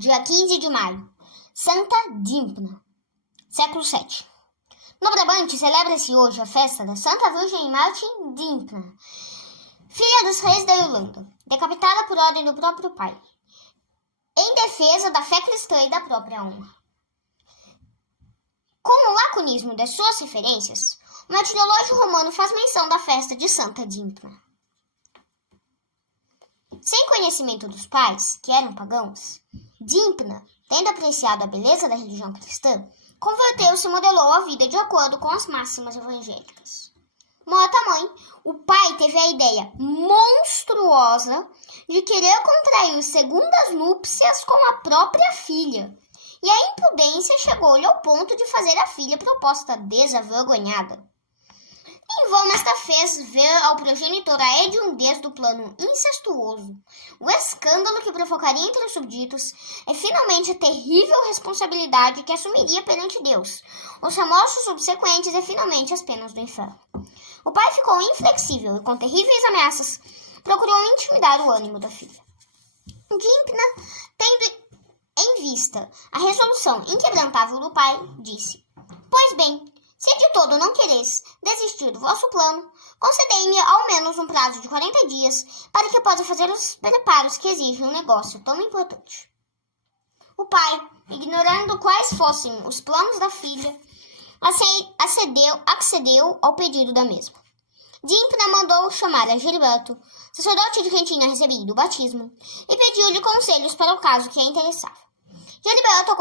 Dia 15 de maio. Santa Dímpna, século VII. No Brabante celebra-se hoje a festa da Santa Virgem Martin Dímpna, filha dos reis da Irlanda, decapitada por ordem do próprio pai, em defesa da fé cristã e da própria honra. Com o laconismo das suas referências, o martirológio romano faz menção da festa de Santa Dímpna. Sem conhecimento dos pais, que eram pagãos, Dímpna, tendo apreciado a beleza da religião cristã, converteu-se e modelou a vida de acordo com as máximas evangélicas. Morta a mãe, o pai teve a ideia monstruosa de querer contrair segundas núpcias com a própria filha, e a impudência chegou-lhe ao ponto de fazer a filha proposta desavergonhada. Em vão esta fez ver ao progenitor a hediondez do plano incestuoso, o escândalo que provocaria entre os súbditos e finalmente a terrível responsabilidade que assumiria perante Deus, os remorsos subsequentes e finalmente as penas do inferno. O pai ficou inflexível e com terríveis ameaças procurou intimidar o ânimo da filha. Dímpna, tendo em vista a resolução inquebrantável do pai, disse: "Pois bem, se de todo não quereis desistir do vosso plano, concedei-me ao menos um prazo de 40 dias para que possa fazer os preparos que exige um negócio tão importante." O pai, ignorando quais fossem os planos da filha, accedeu ao pedido da mesma. Dímpna mandou chamar a Geriberto, sacerdote de quem tinha recebido o batismo, e pediu-lhe conselhos para o caso que a interessava. Geriberto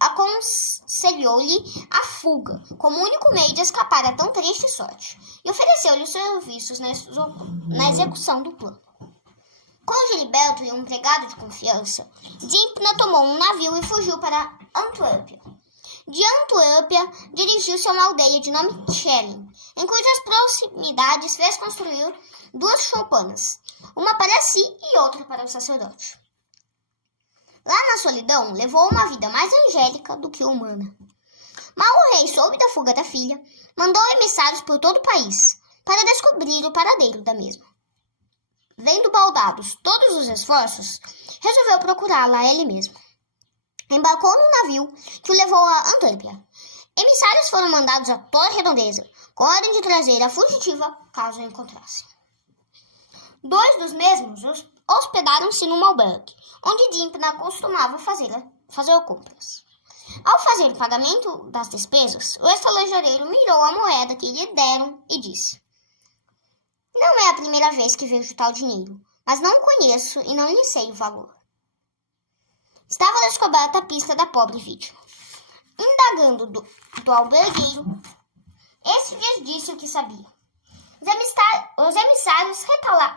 aconselhou-lhe a fuga como único meio de escapar a tão triste sorte e ofereceu-lhe os serviços na execução do plano. Com Geriberto e um empregado de confiança, Dímpna tomou um navio e fugiu para Antuérpia. De Antuérpia, dirigiu-se a uma aldeia de nome Schellin, em cujas proximidades fez construir 2 choupanas, uma para si e outra para o sacerdote. Lá na solidão, levou uma vida mais angélica do que humana. Mal o rei soube da fuga da filha, mandou emissários por todo o país para descobrir o paradeiro da mesma. Vendo baldados todos os esforços, resolveu procurá-la a ele mesmo. Embarcou no navio que o levou a Antuérpia. Emissários foram mandados a toda a redondeza, com ordem de trazer a fugitiva caso a encontrassem. 2 dos mesmos hospedaram-se num albergue, onde Dímpna costumava fazer compras. Ao fazer o pagamento das despesas, o estalejadeiro mirou a moeda que lhe deram e disse: "Não é a primeira vez que vejo tal dinheiro, mas não o conheço e não lhe sei o valor." Estava descoberta a pista da pobre vítima. Indagando do albergueiro, este lhes disse o que sabia. Os emissários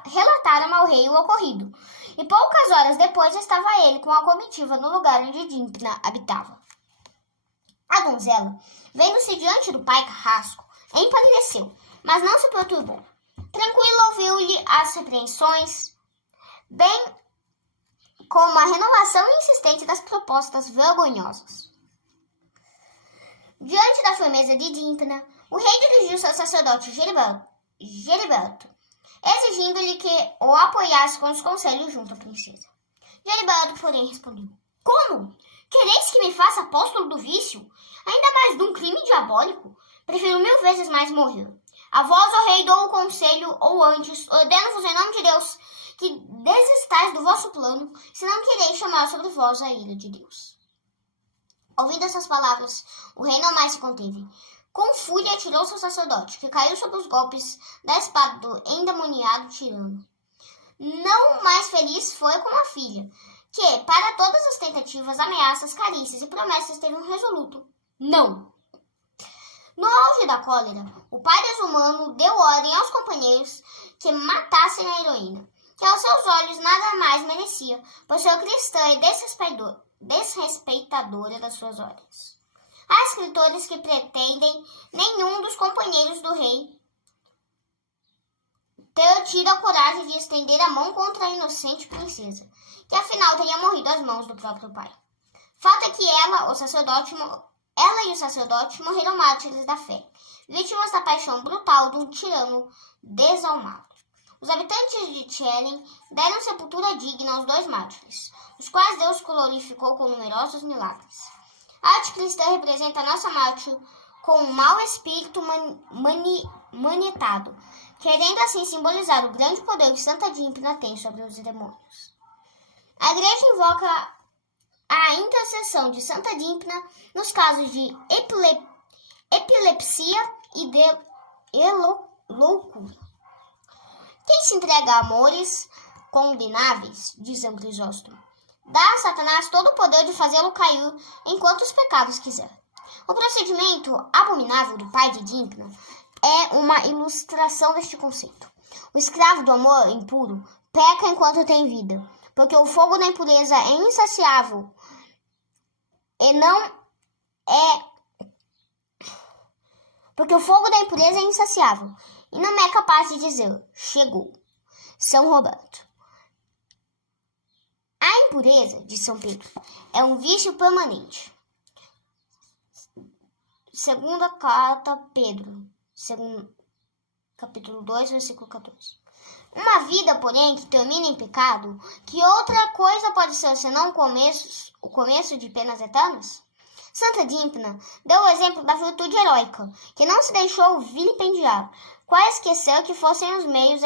relataram ao rei o ocorrido, e poucas horas depois estava ele com a comitiva no lugar onde Dímpna habitava. A donzela, vendo-se diante do pai carrasco, empalideceu, mas não se perturbou. Tranquila ouviu-lhe as repreensões, bem como a renovação insistente das propostas vergonhosas. Diante da firmeza de Dímpna, o rei dirigiu-se ao sacerdote Geriberto, exigindo-lhe que o apoiasse com os conselhos junto à princesa. Geriberto, porém, respondeu: "Como? Quereis que me faça apóstolo do vício? Ainda mais de um crime diabólico? Prefiro 1000 vezes mais morrer. A vós, ó rei, dou o conselho, ou antes, ordeno-vos em nome de Deus, que desistais do vosso plano, se não quereis chamar sobre vós a ira de Deus." Ouvindo essas palavras, o rei não mais se conteve. Com fúria atirou-se ao sacerdote, que caiu sob os golpes da espada do endemoniado tirano. Não mais feliz foi com a filha, que, para todas as tentativas, ameaças, carícias e promessas, teve um resoluto não. No auge da cólera, o pai desumano deu ordem aos companheiros que matassem a heroína, que aos seus olhos nada mais merecia, por ser cristã e desrespeitadora das suas ordens. Há escritores que pretendem nenhum dos companheiros do rei ter tido a coragem de estender a mão contra a inocente princesa, que afinal teria morrido às mãos do próprio pai. Fato é que ela e o sacerdote morreram mártires da fé, vítimas da paixão brutal de um tirano desalmado. Os habitantes de Tchelem deram sepultura digna aos 2 mártires, os quais Deus glorificou com numerosos milagres. A arte cristã representa a nossa morte com um mau espírito manietado, querendo assim simbolizar o grande poder que Santa Dímpna tem sobre os demônios. A Igreja invoca a intercessão de Santa Dímpna nos casos de epilepsia e loucura. Quem se entrega a amores condenáveis, diz São Crisóstomo, dá a Satanás todo o poder de fazê-lo cair em quantos pecados quiser. O procedimento abominável do pai de Dímpna é uma ilustração deste conceito. O escravo do amor impuro peca enquanto tem vida, porque o fogo da impureza é insaciável e não é capaz de dizer, chegou. São Roberto. A impureza, de São Pedro, é um vício permanente. Segunda carta Pedro, capítulo 2, versículo 14. Uma vida, porém, que termina em pecado, que outra coisa pode ser senão o começo de penas eternas? Santa Dímpna deu o exemplo da virtude heróica, que não se deixou vilipendiar, quaisquer que fossem os meios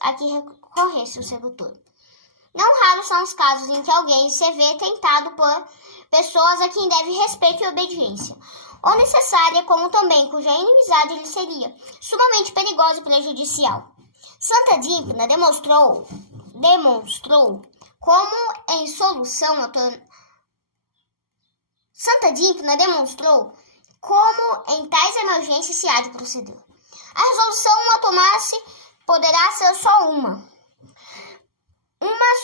a que recorresse o sedutor. Não raros são os casos em que alguém se vê tentado por pessoas a quem deve respeito e obediência, ou necessária, como também cuja inimizade lhe seria sumamente perigosa e prejudicial. Santa Dímpna demonstrou como em tais emergências se há de proceder. A resolução a tomar-se poderá ser só uma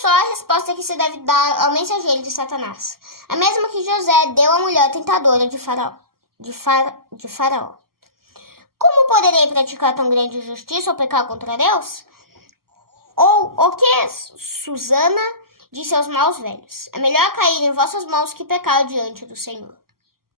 só a resposta que se deve dar ao mensageiro de Satanás, a mesma que José deu à mulher tentadora de Faraó. Como poderei praticar tão grande injustiça ou pecar contra Deus? Ou o que Susana disse aos maus velhos? É melhor cair em vossas mãos que pecar diante do Senhor.